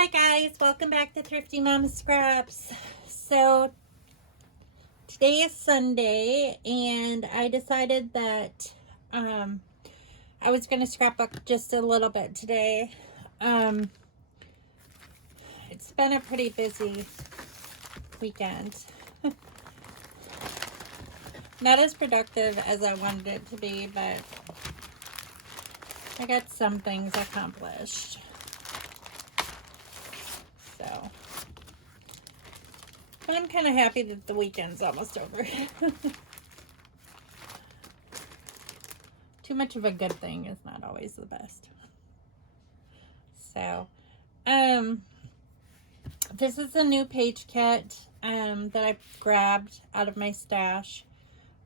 Hi guys, welcome back to Thrifty Mama Scraps. So today is Sunday and I decided that I was going to scrapbook just a little bit today. Um, it's been a pretty busy weekend. Not as productive as I wanted it to be, but I got some things accomplished. So, but I'm kind of happy that the weekend's almost over. Too much of a good thing is not always the best. So, this is a new page kit that I grabbed out of my stash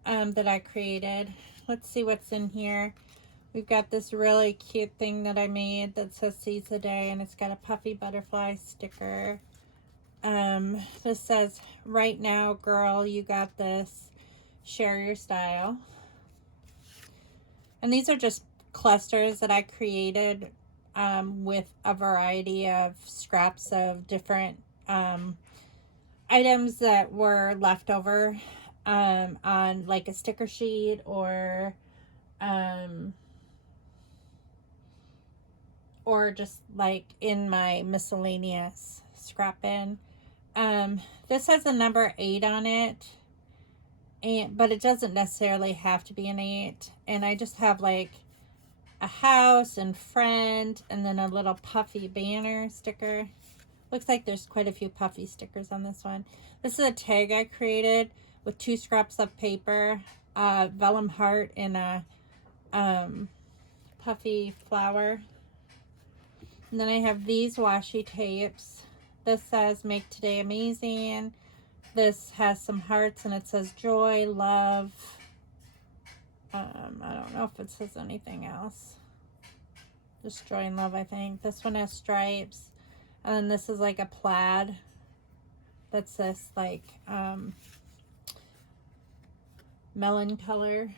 that I created. Let's see what's in here. We've got this really cute thing that I made that says Seeds a Day, and it's got a puffy butterfly sticker. This says, right now, girl, you got this. Share your style. And these are just clusters that I created with a variety of scraps of different items that were left over on like a sticker sheet or just like in my miscellaneous scrap bin. This has a number 8 on it, but it doesn't necessarily have to be an 8. And I just have like a house and friend and then a little puffy banner sticker. Looks like there's quite a few puffy stickers on this one. This is a tag I created with 2 scraps of paper, vellum heart, and a puffy flower. And then I have these washi tapes. This says make today amazing. This has some hearts and it says joy, love. I don't know if it says anything else. Just joy and love, I think. This one has stripes. And then this is like a plaid. That's this like melon color.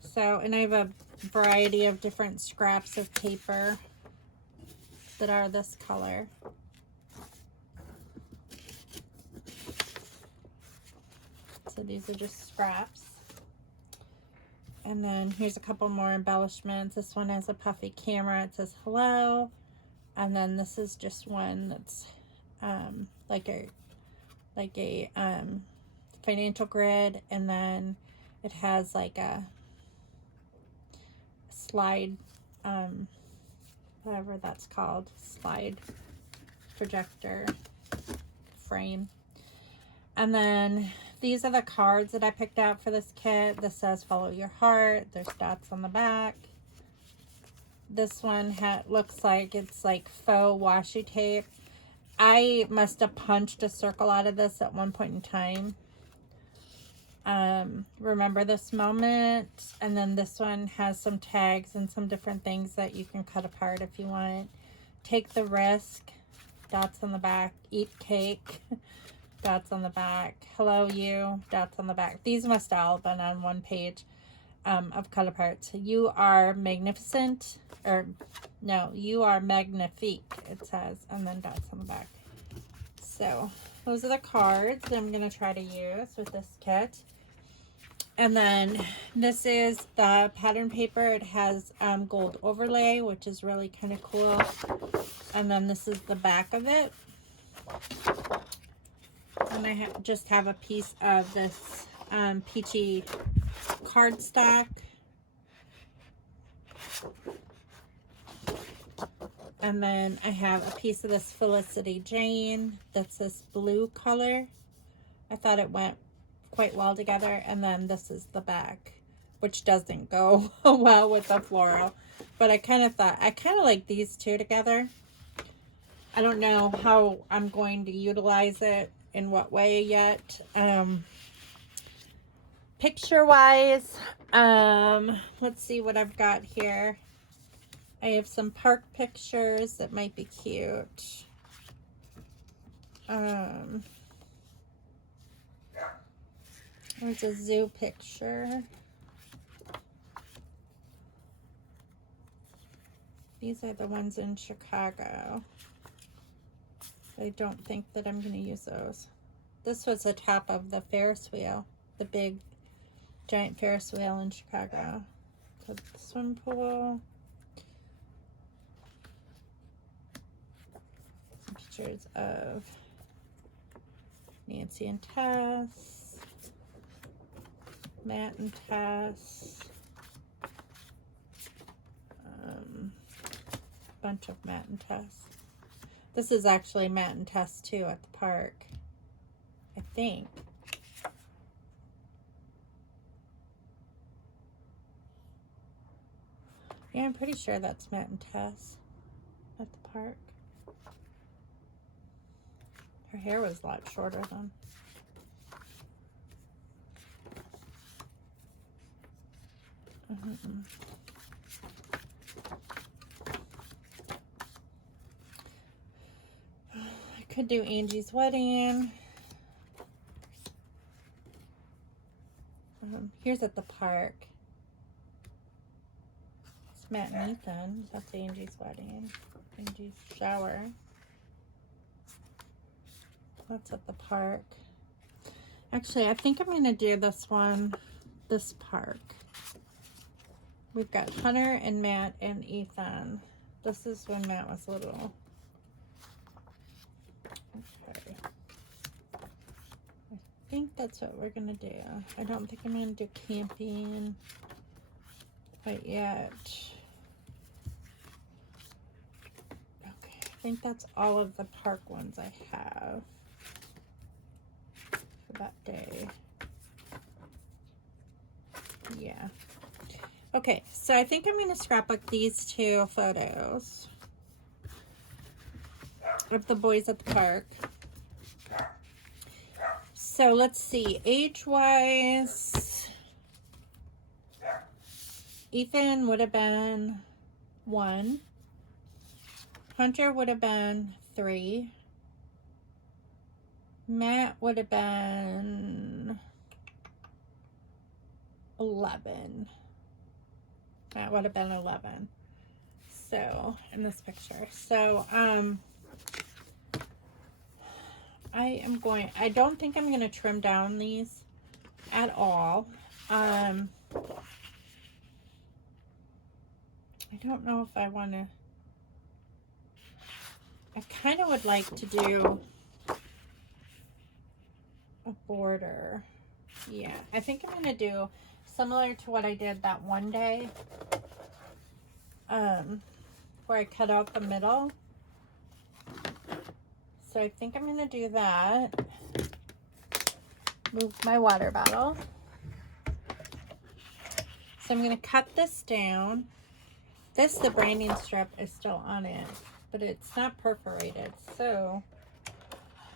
So, and I have a variety of different scraps of paper that are this color. So these are just scraps. And then here's a couple more embellishments. This one has a puffy camera. It says hello. And then this is just one that's like a financial grid, and then it has like a slide, whatever that's called, slide projector frame. And then these are the cards that I picked out for this kit. This says follow your heart. There's dots on the back. This one looks like it's like faux washi tape. I must have punched a circle out of this at one point in time. Remember this moment. And then this one has some tags and some different things that you can cut apart if you want. Take the risk. Dots on the back. Eat cake. Dots on the back. Hello you. Dots on the back. These must have all been on one page of cut apart. You are magnificent. Or no, you are magnifique, it says. And then dots on the back. So those are the cards that I'm going to try to use with this kit. And then this is the pattern paper. It has gold overlay, which is really kind of cool. And then this is the back of it. And I just have a piece of this peachy cardstock. And then I have a piece of this Felicity Jane that's this blue color. I thought it went quite well together. And then this is the back, which doesn't go well with the floral. But I kind of like these two together. I don't know how I'm going to utilize it in what way yet. Picture wise, let's see what I've got here. I have some park pictures that might be cute. There's a zoo picture. These are the ones in Chicago. I don't think that I'm going to use those. This was the top of the Ferris wheel, the big giant Ferris wheel in Chicago. So the swim pool. Some pictures of Nancy and Tess, Matt and Tess, bunch of Matt and Tess. This is actually Matt and Tess too at the park, I think. Yeah, I'm pretty sure that's Matt and Tess at the park. Her hair was a lot shorter then. I could do Angie's wedding. Here's at the park. It's Matt and Ethan. That's Angie's wedding. Angie's shower. That's at the park. Actually, I think I'm going to do this one, this park. We've got Hunter and Matt and Ethan. This is when Matt was little. Okay. I think that's what we're going to do. I don't think I'm going to do camping quite yet. Okay, I think that's all of the park ones I have for that day. Yeah. Okay, so I think I'm going to scrapbook these two photos of the boys at the park. So let's see, age-wise, Ethan would have been 1. Hunter would have been 3. Matt would have been 11. That would have been 11. So, in this picture. So, I don't think I'm going to trim down these at all. I don't know if I want to, I kind of would like to do a border. Yeah, I think I'm going to do similar to what I did that one day, where I cut out the middle. So I think I'm going to do that. Move my water bottle. So I'm going to cut this down. The branding strip is still on it, but it's not perforated. So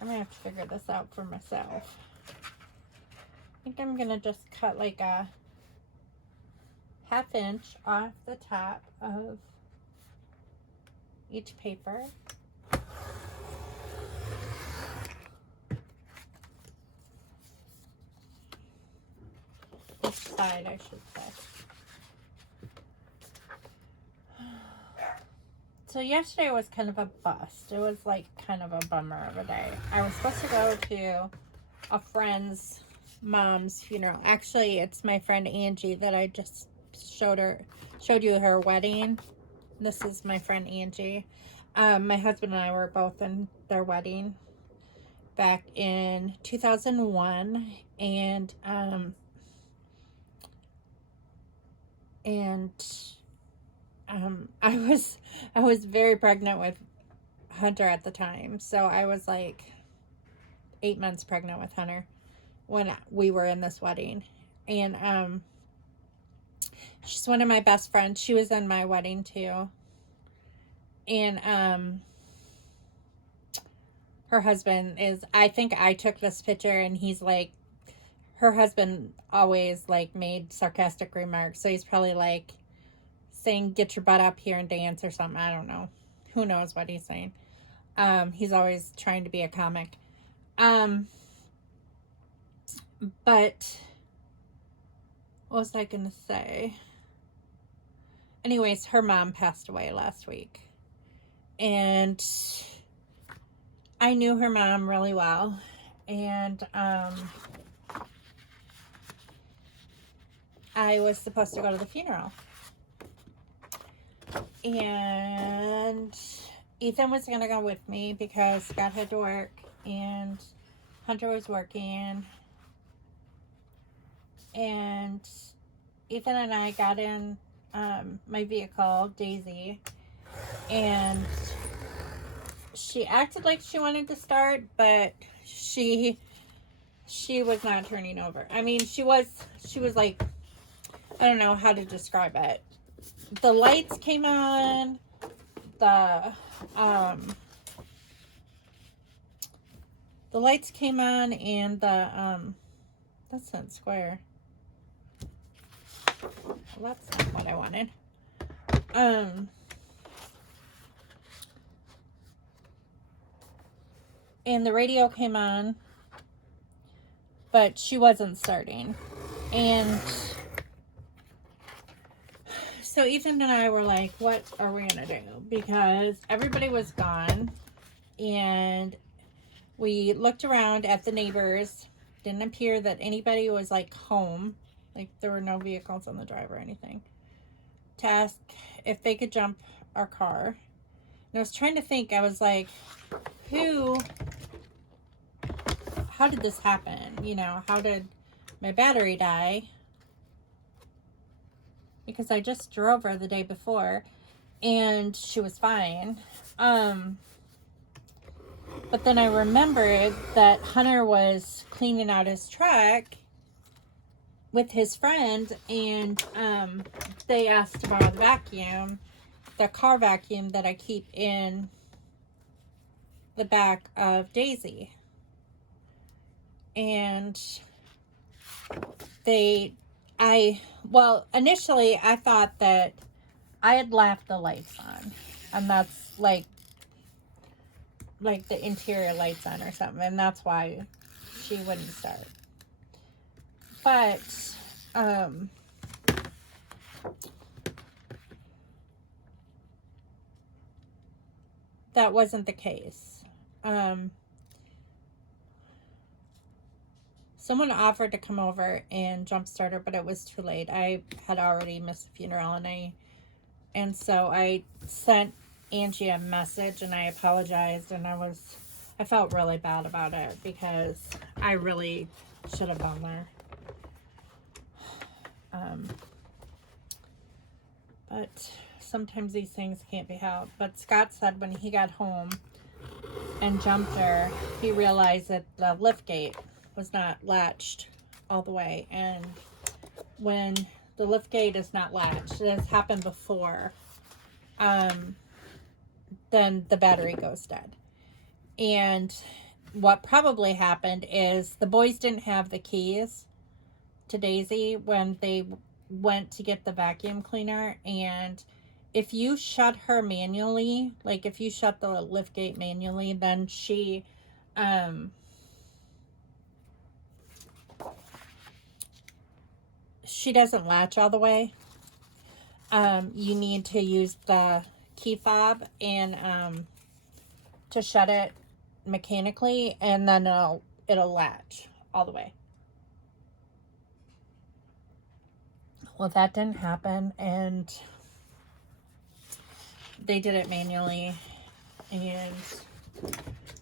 I'm going to have to figure this out for myself. I think I'm going to just cut like a 1/2 inch off the top of each paper. Each side, I should say. So yesterday was kind of a bust. It was like kind of a bummer of a day. I was supposed to go to a friend's mom's funeral. Actually, it's my friend Angie that I just showed you her wedding. This is my friend Angie. My husband and I were both in their wedding back in 2001, and I was very pregnant with Hunter at the time. So I was like 8 months pregnant with Hunter when we were in this wedding. And she's one of my best friends. She was in my wedding too. And her husband is, I think I took this picture, and he's like, her husband always like made sarcastic remarks. So he's probably like saying, get your butt up here and dance or something. I don't know. Who knows what he's saying. He's always trying to be a comic. But what was I going to say? anyways, her mom passed away last week. And I knew her mom really well. And I was supposed to go to the funeral. And Ethan was going to go with me because Scott had to work and Hunter was working. And Ethan and I got in my vehicle, Daisy, and she acted like she wanted to start, but she was not turning over. I mean, she was like, I don't know how to describe it. The lights came on, the lights came on, and that's not square. Well, that's not what I wanted. And the radio came on, but she wasn't starting. And so Ethan and I were like, what are we going to do? Because everybody was gone. And we looked around at the neighbors. Didn't appear that anybody was like home. Like there were no vehicles on the drive or anything. To ask if they could jump our car. And I was trying to think. I was like, how did this happen? You know, how did my battery die? Because I just drove her the day before and she was fine. But then I remembered that Hunter was cleaning out his truck with his friend, and they asked to borrow the vacuum, the car vacuum that I keep in the back of Daisy. And initially I thought that I had left the lights on, and that's like the interior lights on or something, and that's why she wouldn't start. But that wasn't the case. Someone offered to come over and jumpstart her, but it was too late. I had already missed the funeral, and so I sent Angie a message and I apologized, and I felt really bad about it because I really should have gone there. But sometimes these things can't be helped. But Scott said when he got home and jumped her, he realized that the lift gate was not latched all the way. And when the lift gate is not latched, it has happened before, then the battery goes dead. And what probably happened is the boys didn't have the keys to Daisy when they went to get the vacuum cleaner, and if you shut her manually, like if you shut the lift gate manually, then she doesn't latch all the way. You need to use the key fob and to shut it mechanically, and then it'll latch all the way. Well, that didn't happen, and they did it manually, and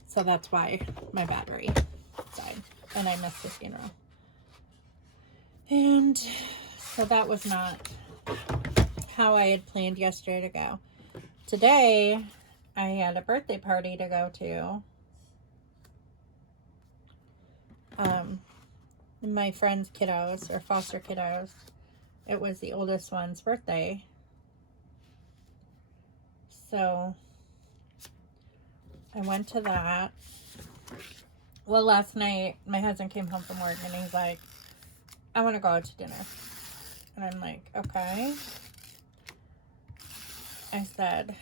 so that's why my battery died, and I missed the funeral. And so that was not how I had planned yesterday to go. Today, I had a birthday party to go to. My friend's kiddos, or foster kiddos. It was the oldest one's birthday. So I went to that. Well, last night my husband came home from work and he's like, I want to go out to dinner. And I'm like, okay. I said,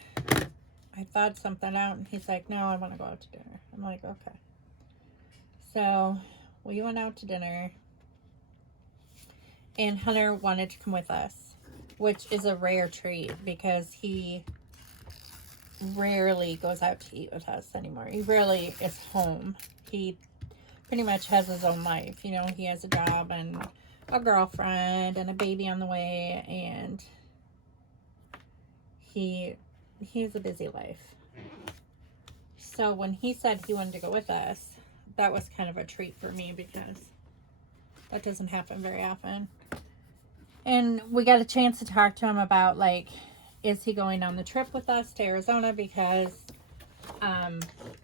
I thought something out, and he's like, no, I want to go out to dinner. I'm like, okay. So we went out to dinner, and Hunter wanted to come with us. which is a rare treat because he rarely goes out to eat with us anymore. He rarely is home. He pretty much has his own life. You know, he has a job and a girlfriend and a baby on the way, and he has a busy life. So when he said he wanted to go with us, that was kind of a treat for me because that doesn't happen very often. And we got a chance to talk to him about, like, is he going on the trip with us to Arizona? Because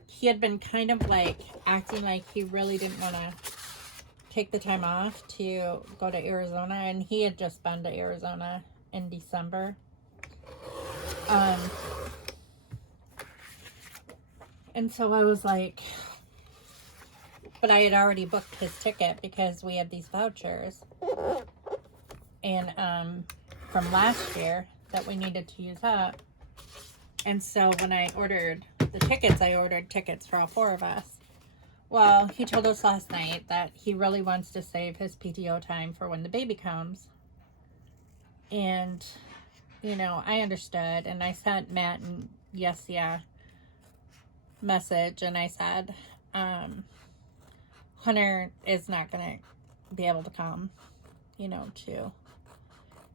he had been kind of like acting like he really didn't want to take the time off to go to Arizona, and he had just been to Arizona in December. And so I was like, but I had already booked his ticket because we had these vouchers and from last year that we needed to use up. And so when I ordered the tickets, I ordered tickets for all 4 of us. Well, he told us last night that he really wants to save his PTO time for when the baby comes. And, you know, I understood. And I sent Matt and Yes, yeah message. And I said, Hunter is not going to be able to come, you know, to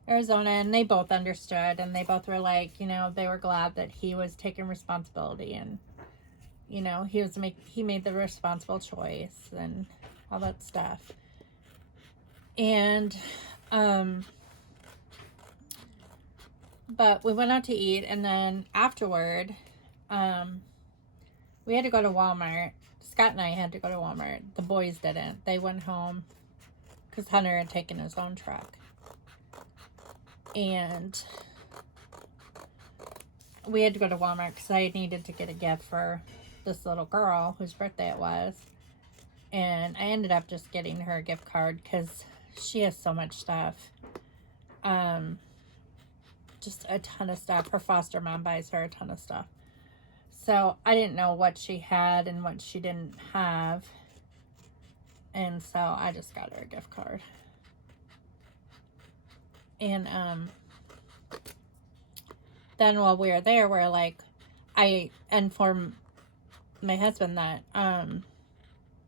Arizona. And they both understood. And they both were like, you know, they were glad that he was taking responsibility, and you know, he made the responsible choice and all that stuff. And but we went out to eat, and then afterward we had to go to Walmart. Scott and I had to go to Walmart. The boys didn't. They went home because Hunter had taken his own truck. And we had to go to Walmart because I needed to get a gift for this little girl whose birthday it was. And I ended up just getting her a gift card because she has so much stuff. Just a ton of stuff. Her foster mom buys her a ton of stuff. So I didn't know what she had and what she didn't have. And so I just got her a gift card. And then while we were there, we're like, I informed my husband that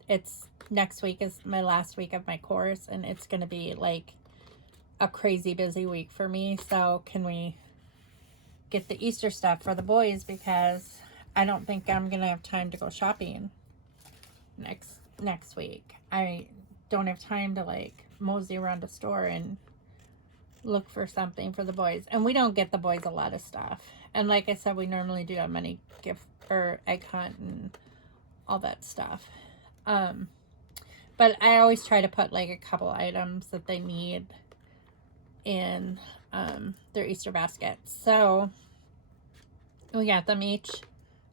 it's next week is my last week of my course, and it's going to be like a crazy busy week for me. So can we get the Easter stuff for the boys, because I don't think I'm going to have time to go shopping next week. I don't have time to like mosey around a store and look for something for the boys. And we don't get the boys a lot of stuff. And like I said, we normally do a mini gift or egg hunt and all that stuff. But I always try to put like a couple items that they need in their Easter basket. So we got them each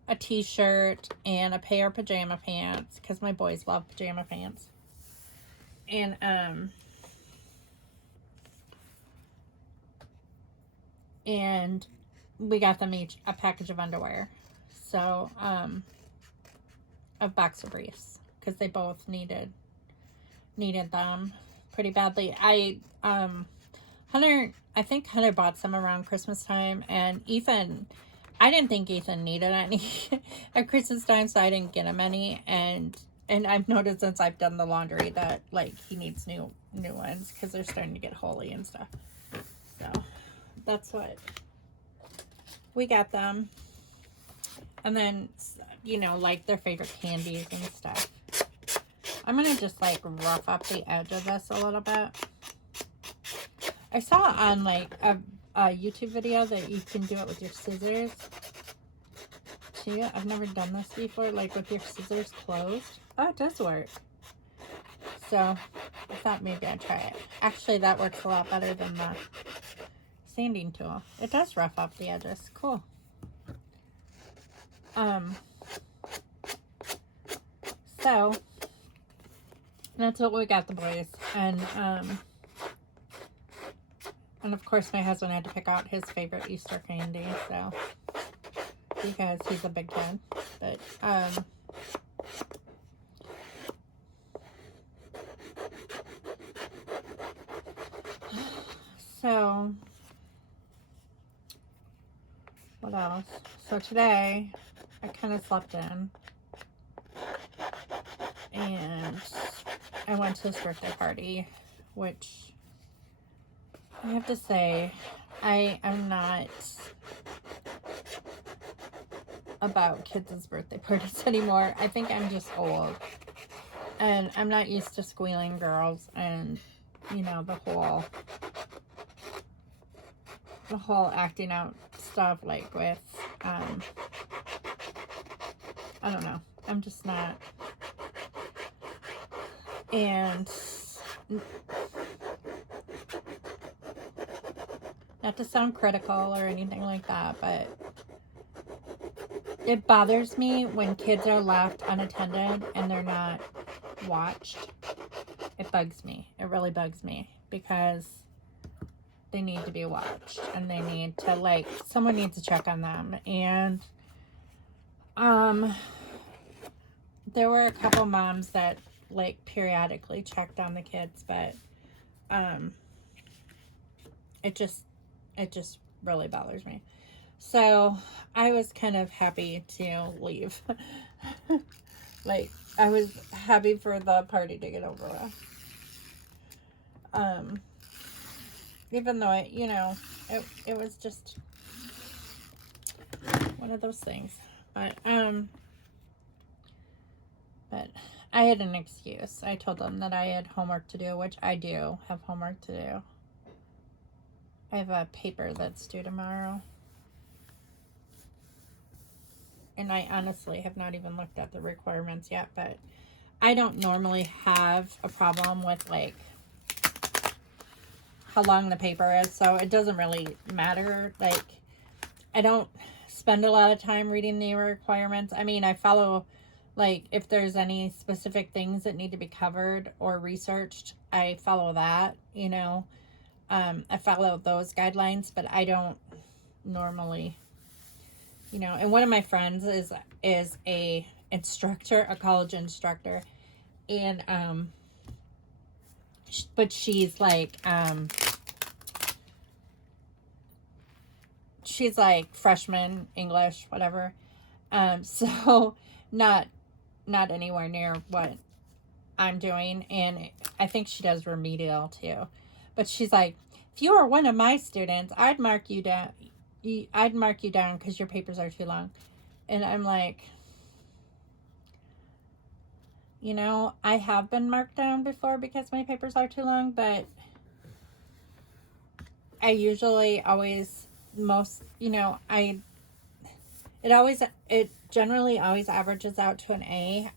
a t-shirt and a pair of pajama pants, because my boys love pajama pants. And we got them each a package of underwear. So, of boxer briefs, because they both needed them pretty badly. I think Hunter bought some around Christmas time, and I didn't think Ethan needed any at Christmas time, so I didn't get him any. And I've noticed since I've done the laundry that like he needs new ones because they're starting to get holey and stuff. So that's what we got them. And then, you know, like their favorite candies and stuff. I'm gonna just like rough up the edge of this a little bit. I saw on like a YouTube video that you can do it with your scissors. See, I've never done this before, like with your scissors closed. Oh, it does work. So I thought maybe I'd try it. Actually, that works a lot better than the sanding tool. It does rough up the edges. Cool. So that's what we got the boys. And of course my husband had to pick out his favorite Easter candy, so because he's a big kid. But so else. So today, I kind of slept in. And I went to his birthday party, which I have to say, I am not about kids' birthday parties anymore. I think I'm just old. And I'm not used to squealing girls and, you know, the whole acting out stuff, like with, I don't know. I'm just not. And not to sound critical or anything like that, but it bothers me when kids are left unattended and they're not watched. It bugs me. It really bugs me because they need to be watched and they need to, like, someone needs to check on them. And there were a couple moms that, like, periodically checked on the kids, but it just really bothers me. So I was kind of happy to leave. Like, I was happy for the party to get over with. Even though it, you know, it was just one of those things. But I had an excuse. I told them that I had homework to do, which I do have homework to do. I have a paper that's due tomorrow. And I honestly have not even looked at the requirements yet, but I don't normally have a problem with, like, how long the paper is, so it doesn't really matter. Like, I don't spend a lot of time reading the requirements. I mean, I follow, like, if there's any specific things that need to be covered or researched, I follow that, you know. I follow those guidelines, but I don't normally, you know. And one of my friends is a instructor, a college instructor, and but she's like freshman English, whatever. So not anywhere near what I'm doing, and I think she does remedial too. But she's like, if you were one of my students, I'd mark you down. I'd mark you down because your papers are too long. And I'm like, you know, I have been marked down before because my papers are too long, but I usually always, it generally always averages out to an A.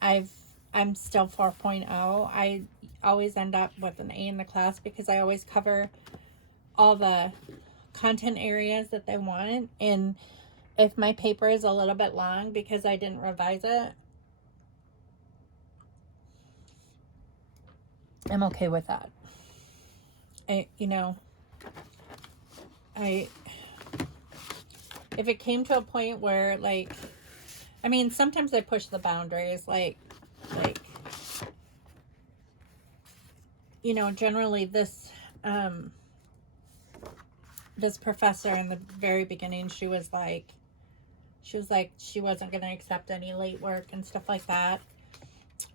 I'm still 4.0. I always end up with an A in the class because I always cover all the content areas that they want. And if my paper is a little bit long because I didn't revise it, I'm okay with that. If it came to a point where, like, I mean, sometimes I push the boundaries, like, you know, generally this professor in the very beginning, she was like she wasn't going to accept any late work and stuff like that.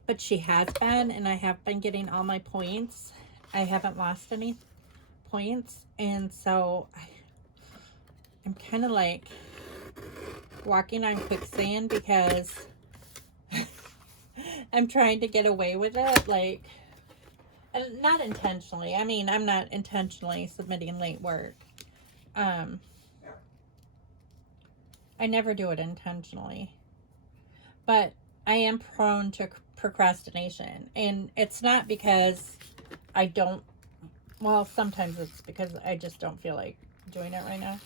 But she has been, and I have been getting all my points. I haven't lost any points, and so I'm kind of like walking on quicksand because I'm trying to get away with it, like, not intentionally. I mean, I'm not intentionally submitting late work. I never do it intentionally, but I am prone to procrastination, and it's not because I don't, well, sometimes it's because I just don't feel like doing it right now,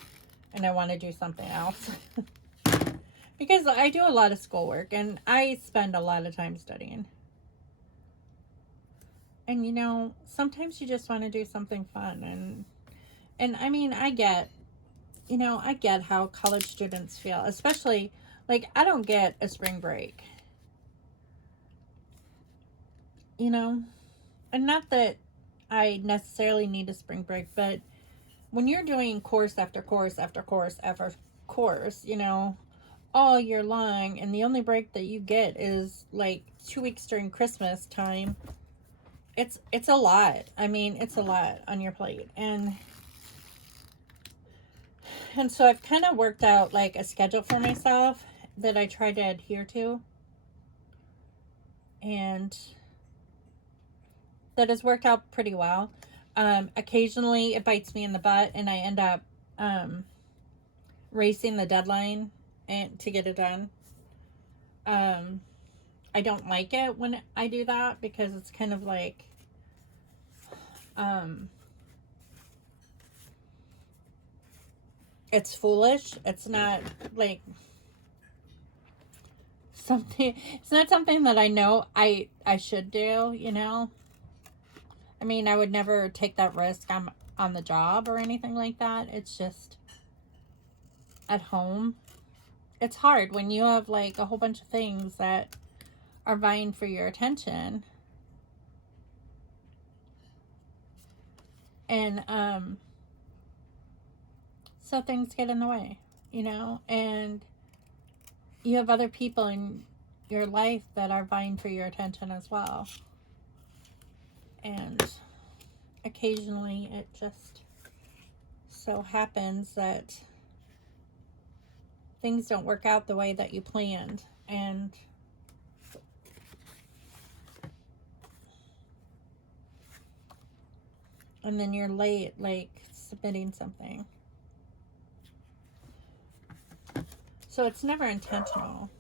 and I want to do something else. Because I do a lot of schoolwork, and I spend a lot of time studying. And, you know, sometimes you just want to do something fun, and I mean, I get how college students feel, especially, like, I don't get a spring break, you know, and not that I necessarily need a spring break, but when you're doing course after course after course course, you know, all year long, and the only break that you get is like 2 weeks during Christmas time. It's a lot. I mean, it's a lot on your plate. And so I've kind of worked out like a schedule for myself that I try to adhere to. And that has worked out pretty well. Occasionally it bites me in the butt and I end up racing the deadline and to get it done. I don't like it when I do that because it's kind of like it's foolish. It's not like something, it's not something that I know I should do, you know. I mean, I would never take that risk on the job or anything like that. It's just at home. It's hard when you have like a whole bunch of things that are vying for your attention. And so things get in the way, you know, and you have other people in your life that are vying for your attention as well. And occasionally it just so happens that things don't work out the way that you planned. And then you're late, like submitting something. So it's never intentional.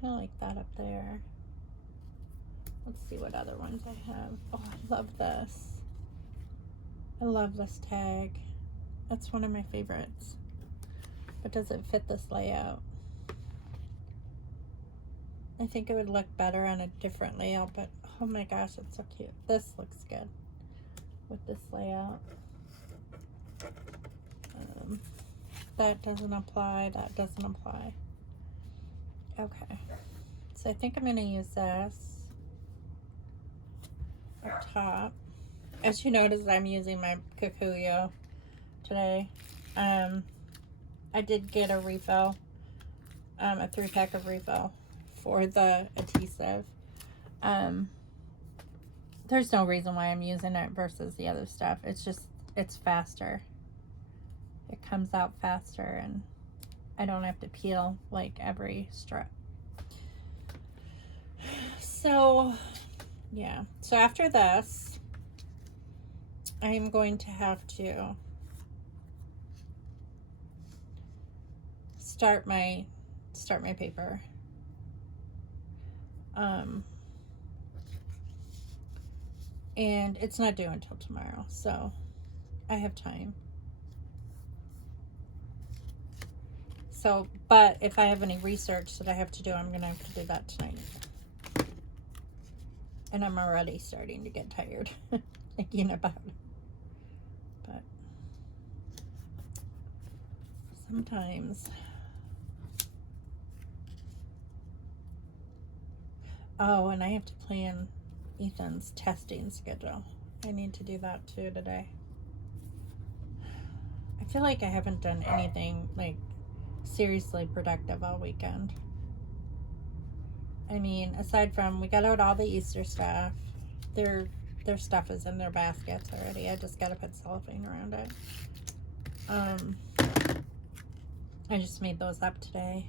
Kind of like that up there. Let's see what other ones I have. Oh, I love this. I love this tag. That's one of my favorites. But does it fit this layout? I think it would look better on a different layout, but oh my gosh, it's so cute. This looks good with this layout. That doesn't apply. That doesn't apply. Okay. So I think I'm going to use this up top. As you notice, I'm using my Kikuyo today. I did get a refill, a 3-pack of refill for the adhesive. There's no reason why I'm using it versus the other stuff. It's just, it's faster. It comes out faster and I don't have to peel like every strip. So yeah, so after this, I'm going to have to start my paper. And it's not due until tomorrow, so I have time. So, but if I have any research that I have to do, I'm gonna have to do that tonight. And I'm already starting to get tired thinking about it. But sometimes. Oh, and I have to plan Ethan's testing schedule. I need to do that too today. I feel like I haven't done anything like seriously productive all weekend. I mean, aside from we got out all the Easter stuff. Their stuff is in their baskets already. I just gotta put cellophane around it. I just made those up today.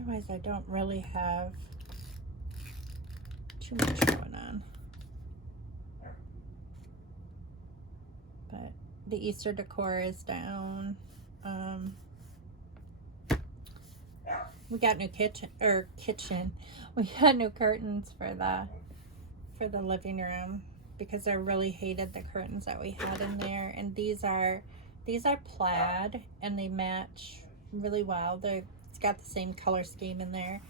Otherwise, I don't really have too much going on. But the Easter decor is down. We got new kitchen. We got new curtains for the living room because I really hated the curtains that we had in there. And these are plaid and they match really well. It's got the same color scheme in there.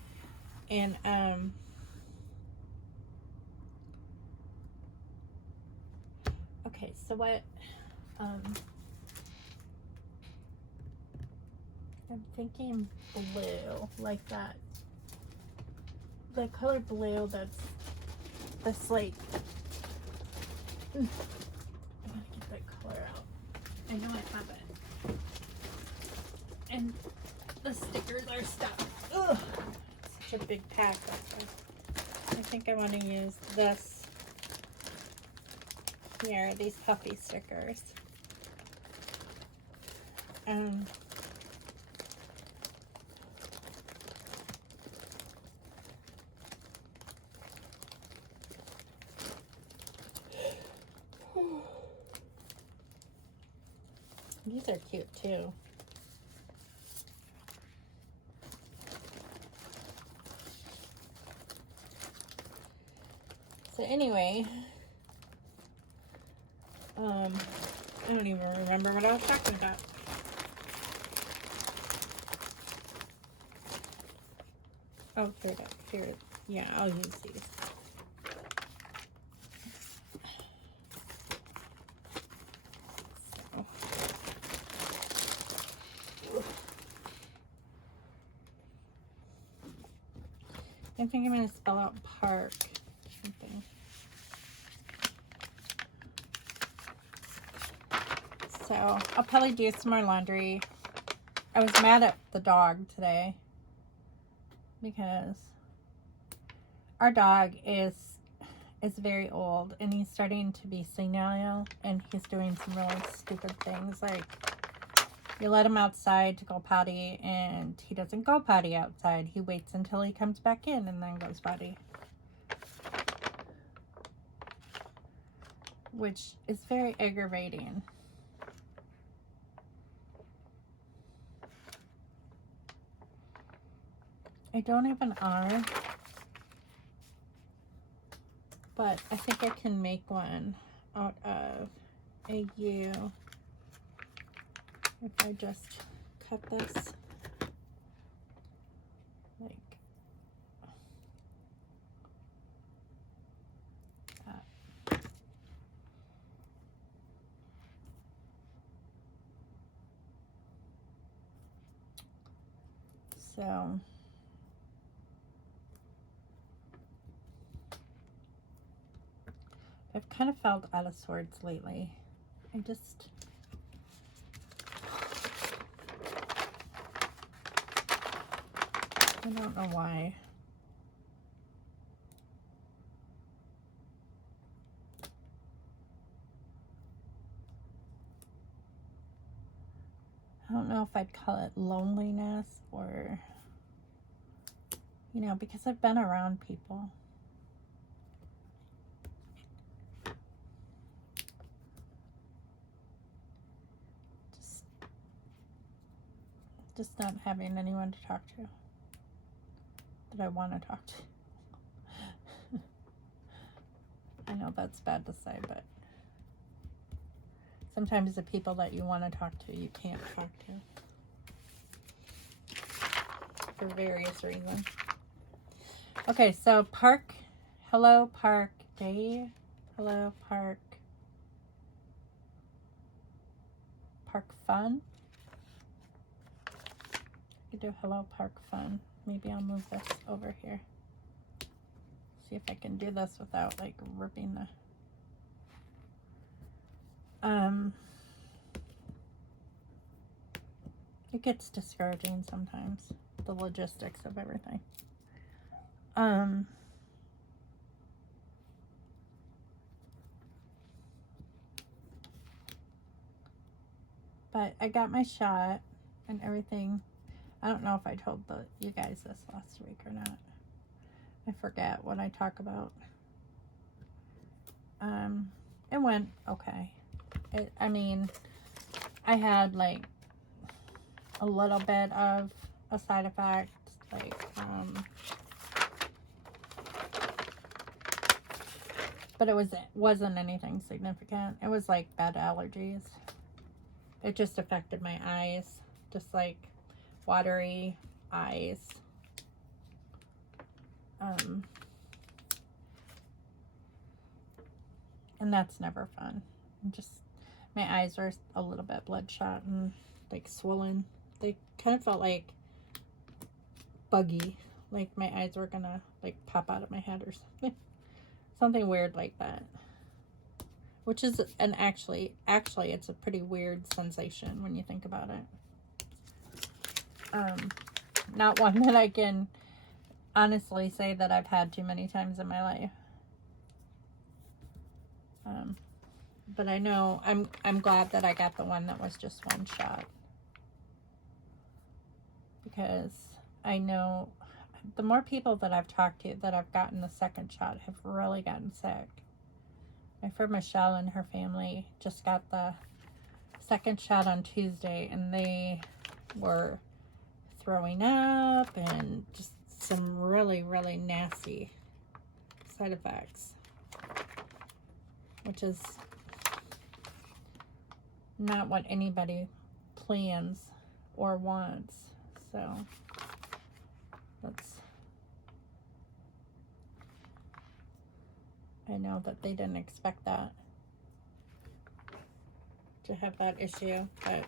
And okay, so what I'm thinking blue, like that. The color blue that's like, I gotta get that color out. I know I have it. And the stickers are stuck. Ugh, such a big pack. I think I want to use this here, these puffy stickers. These are cute too. So anyway, I don't even remember what I was talking about. Oh, here it is. Here it is. Yeah, I'll use these. So. I think I'm going to spell out park something. So I'll probably do some more laundry. I was mad at the dog today because our dog is very old and he's starting to be senile, and he's doing some really stupid things, like you let him outside to go potty and he doesn't go potty outside. He waits until he comes back in and then goes potty, which is very aggravating. I don't have an R, but I think I can make one out of a U if I just cut this like that. So I've kind of felt out of sorts lately. I don't know why. I don't know if I'd call it loneliness or, you know, because I've been around people. Just not having anyone to talk to that I want to talk to. I know that's bad to say, but sometimes the people that you want to talk to, you can't talk to for various reasons. Okay, so park, hello park day, hello park fun. You do hello park fun. Maybe I'll move this over here. See if I can do this without like ripping the it gets discouraging sometimes, the logistics of everything. But I got my shot and everything. I don't know if I told you guys this last week or not. I forget what I talk about. It went okay. I mean, I had like a little bit of a side effect, like but it wasn't anything significant. It was like bad allergies. It just affected my eyes, just like watery eyes. And that's never fun. Just my eyes are a little bit bloodshot and like swollen. they kind of felt like buggy, like my eyes were gonna like pop out of my head or something. Something weird like that. Which is, and actually it's a pretty weird sensation when you think about it. Not one that I can honestly say that I've had too many times in my life. But I know I'm glad that I got the one that was just one shot, because I know the more people that I've talked to that have gotten the second shot have really gotten sick. My friend Michelle and her family just got the second shot on Tuesday, and they were throwing up and just some really, really nasty side effects, which is not what anybody plans or wants. So I know that they didn't expect that, to have that issue, but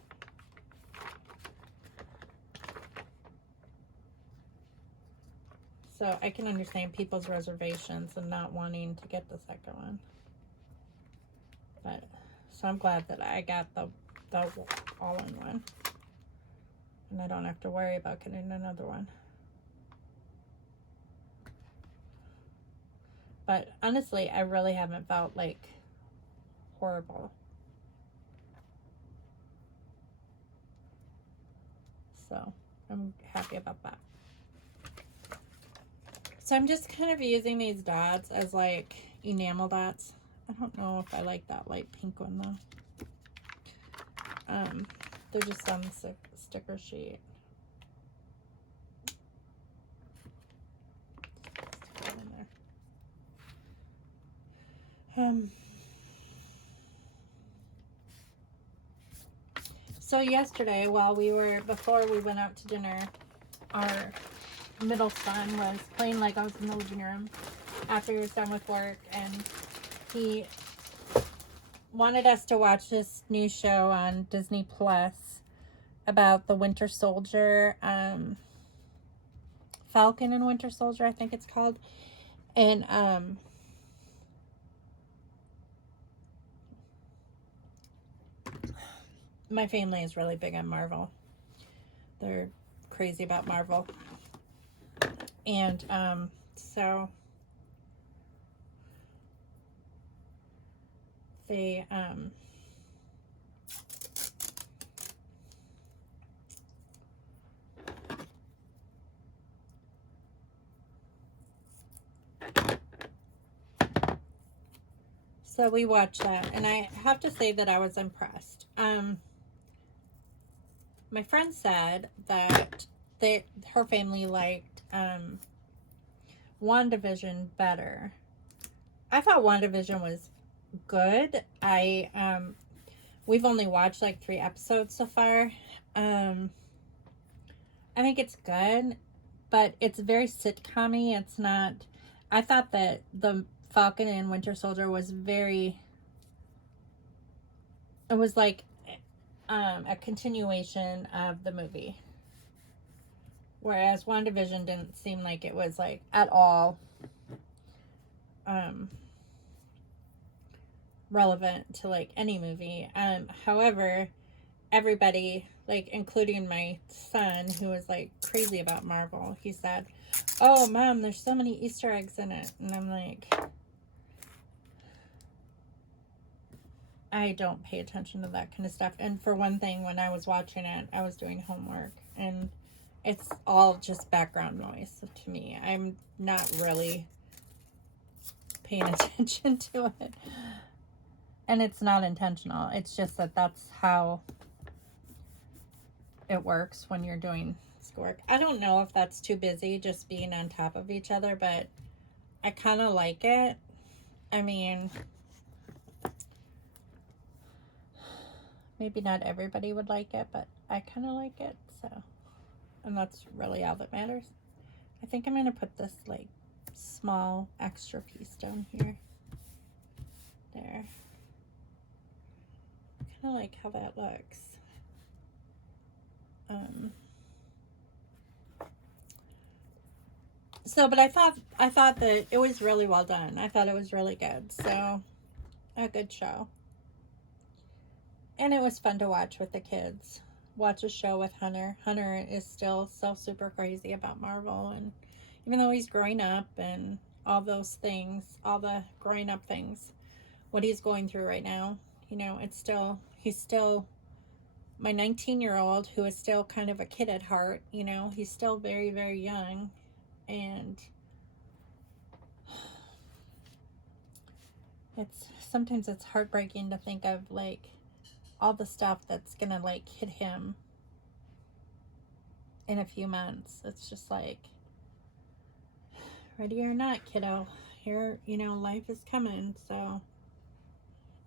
so I can understand people's reservations and not wanting to get the second one. But so I'm glad that I got the all-in-one, and I don't have to worry about getting another one. But honestly, I really haven't felt like horrible. So I'm happy about that. So I'm just kind of using these dots as like enamel dots. I don't know if I like that light pink one though. They're just on the sticker sheet. Stick that in there. So yesterday, before we went out to dinner, our middle son was playing Legos in the living room after he was done with work, and he wanted us to watch this new show on Disney Plus about the Winter Soldier, Falcon and Winter Soldier, I think it's called. And my family is really big on Marvel. They're crazy about Marvel. And so they so we watched that, and I have to say that I was impressed. My friend said that her family liked WandaVision better. I thought WandaVision was good. We've only watched like 3 episodes so far. I think it's good, but it's very sitcom-y. It's not. I thought that the Falcon and Winter Soldier was it was like a continuation of the movie, whereas WandaVision didn't seem like it was like at all relevant to like any movie. However, everybody, like including my son, who was like crazy about Marvel, he said, "Oh, Mom, there's so many Easter eggs in it," and I'm like, I don't pay attention to that kind of stuff. And for one thing, when I was watching it, I was doing homework, and it's all just background noise to me. I'm not really paying attention to it. And it's not intentional. It's just that that's how it works when you're doing schoolwork. I don't know if that's too busy just being on top of each other, but I kind of like it. I mean, maybe not everybody would like it, but I kind of like it. So, and that's really all that matters. I think I'm going to put this like small extra piece down here. There. I kind of like how that looks. Um, but I thought that it was really well done. I thought it was really good. So a good show. And it was fun to watch with the kids. Watch a show with Hunter. Hunter is still so super crazy about Marvel, and even though he's growing up and all those things, all the growing up things, what he's going through right now, he's still my 19-year-old who is still kind of a kid at heart, he's still very, very young. And it's heartbreaking to think of like all the stuff that's gonna like hit him in a few months. It's just like, ready or not, kiddo, here, life is coming. So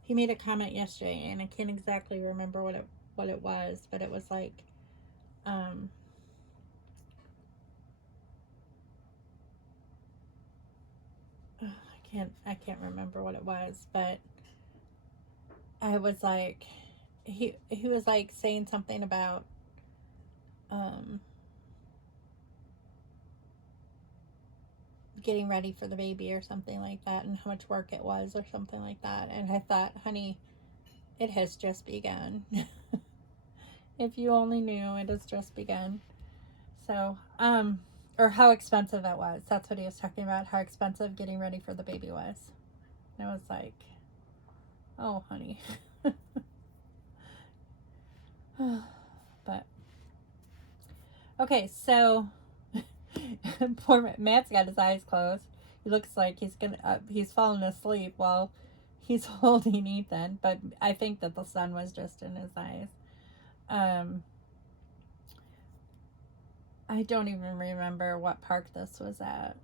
he made a comment yesterday, and I can't exactly remember what it was, but it was like, I can't remember what it was, but I was like, he was like saying something about getting ready for the baby or something like that, and how much work it was or something like that. And I thought, honey, it has just begun. If you only knew, it has just begun. So, or how expensive it was. That's what he was talking about, how expensive getting ready for the baby was. And I was like, oh, honey. But, okay, so poor Matt's got his eyes closed. He looks like he's fallen asleep while he's holding Ethan, but I think that the sun was just in his eyes. I don't even remember what park this was at.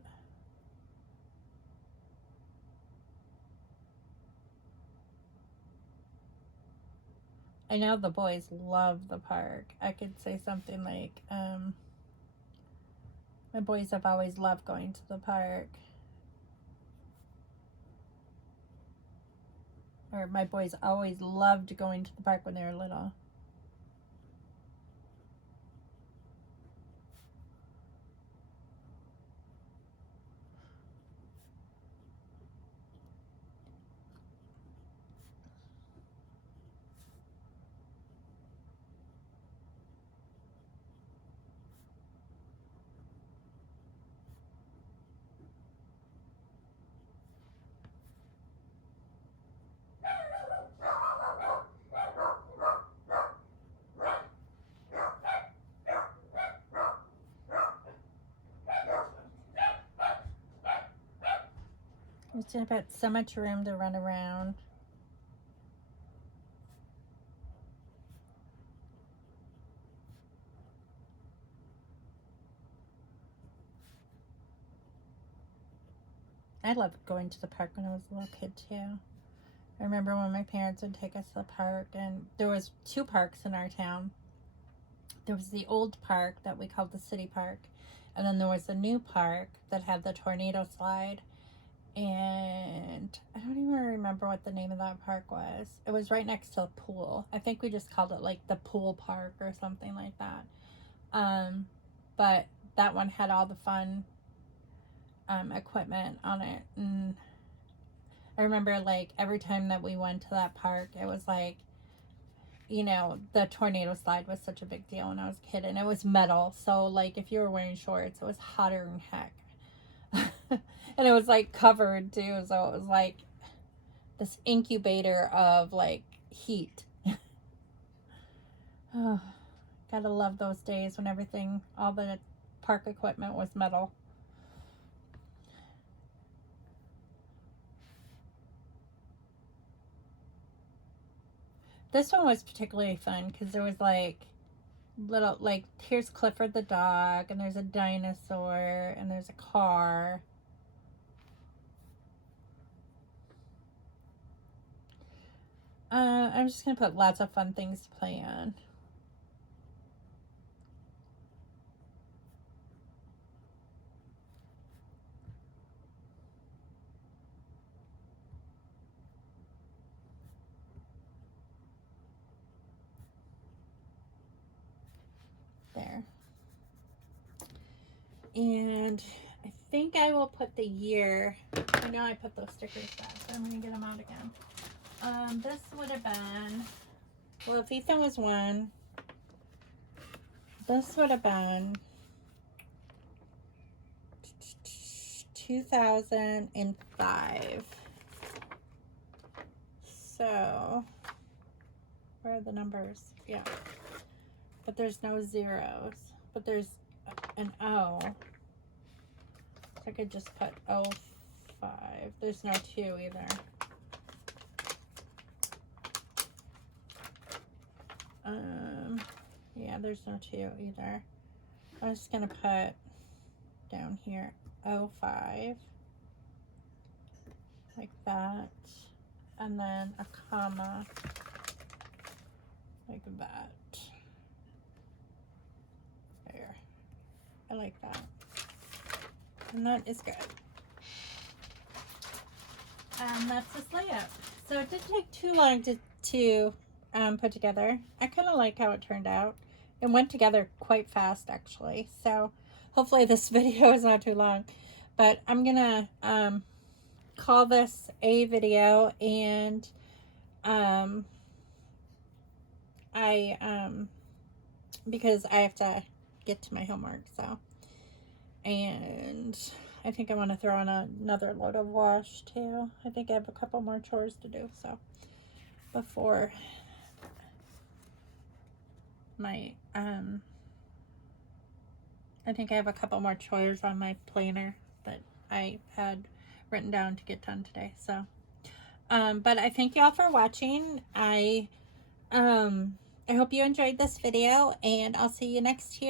I know the boys love the park. I could say something like, my boys have always loved going to the park. Or my boys always loved going to the park when they were little. There's about so much room to run around. I loved going to the park when I was a little kid too. I remember when my parents would take us to the park, and there was 2 parks in our town. There was the old park that we called the city park, and then there was the new park that had the tornado slide. And I don't even remember what the name of that park was. It was right next to the pool. I think we just called it like the pool park or something like that. But that one had all the fun equipment on it. And I remember like every time that we went to that park, it was like, the tornado slide was such a big deal when I was a kid, and it was metal. So like if you were wearing shorts, it was hotter than heck. And it was like covered too, so it was like this incubator of like heat. Oh, gotta love those days when all the park equipment was metal. This one was particularly fun because there was like here's Clifford the dog, and there's a dinosaur, and there's a car. I'm just gonna put lots of fun things to play on. And I think I will put the year. I know I put those stickers back, but I'm going to get them out again. This would have been, well, if Ethan was 1, this would have been 2005. So, where are the numbers? Yeah. But there's no zeros. But there's an O. So I could just put 05. There's no 2 either. Yeah, there's no 2 either. I'm just gonna put down here 05. Like that. And then a comma. Like that. There. I like that. And that is good. And that's this layout. So it didn't take too long to put together. I kind of like how it turned out. It went together quite fast, actually. So hopefully this video is not too long. But I'm gonna call this a video, and because I have to get to my homework, so. And I think I want to throw on another load of wash too. I think I have a couple more chores to do, so before my I think I have a couple more chores on my planner that I had written down to get done today. So but I thank you all for watching. I hope you enjoyed this video, and I'll see you next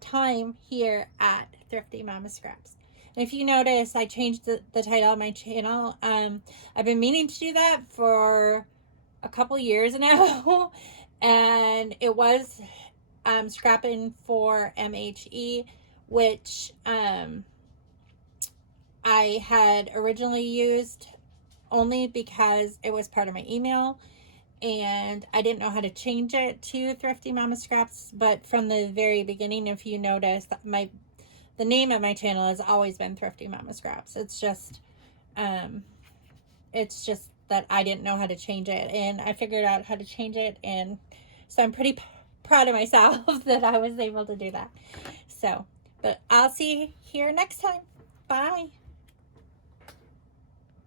time here at Thrifty Mama Scraps. And if you notice, I changed the title of my channel. I've been meaning to do that for a couple years now. And it was Scrapping for MHE, which I had originally used only because it was part of my email, and I didn't know how to change it to Thrifty Mama Scraps. But from the very beginning, if you notice, the name of my channel has always been Thrifty Mama Scraps. It's just that I didn't know how to change it, and I figured out how to change it, and so I'm pretty proud of myself that I was able to do that. So, but I'll see you here next time. Bye.